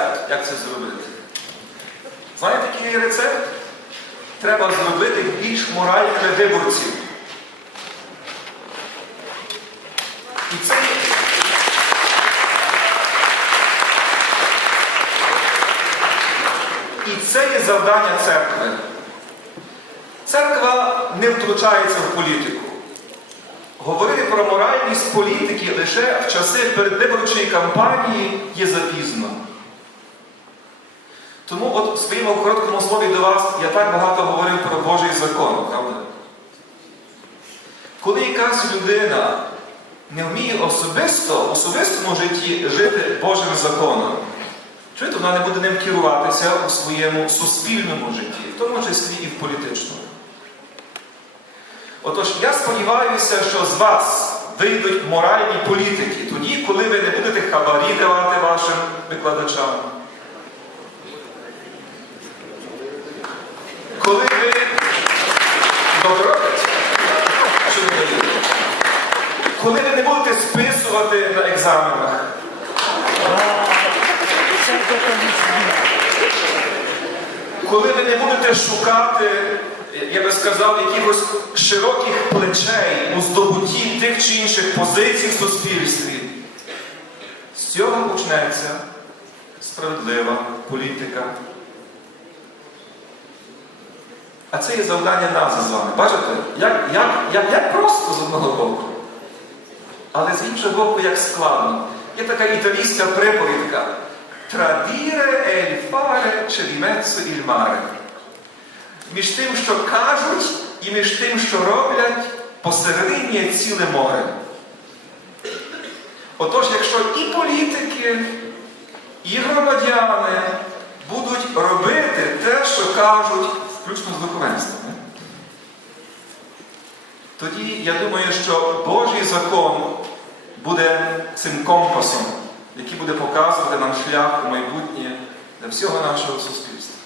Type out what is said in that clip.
рецепт, як це зробити. Знаєте, який рецепт? Треба зробити більш моральними виборців. І це. І це є завдання церкви. Церква не втручається в політику. Говорити про моральність політики лише в часи передвиборчої кампанії є запізно. Тому от в своєму короткому слові до вас я так багато говорив про Божий закон, правда? Коли якась людина не вміє особисто, в особистому житті жити Божим законом, чуєте, вона не буде ним керуватися у своєму суспільному житті, в тому числі і в політичному. Отож, я сподіваюся, що з вас вийдуть моральні політики тоді, коли ви не будете хабарі давати вашим викладачам. Коли ви добробить, що ви даєте? Коли ви не будете списувати на екзаменах, коли ви не будете шукати, я би сказав, якихось широких плечей у здобутті тих чи інших позицій в суспільстві, з цього почнеться справедлива політика. А це є завдання нас з вами. Бачите, як, як, як, як просто з одного боку, але з іншого боку, як складно. Є така італійська приповідка. Tradire è il fare c'è di mezzo. Між тим, що кажуть, і між тим, що роблять, посередині є ціле море. Отож, якщо і політики, і громадяни будуть робити те, що кажуть, включно з духовенством, тоді я думаю, що Божий закон буде цим компасом, який буде показувати нам шлях у майбутнє для всього нашого суспільства.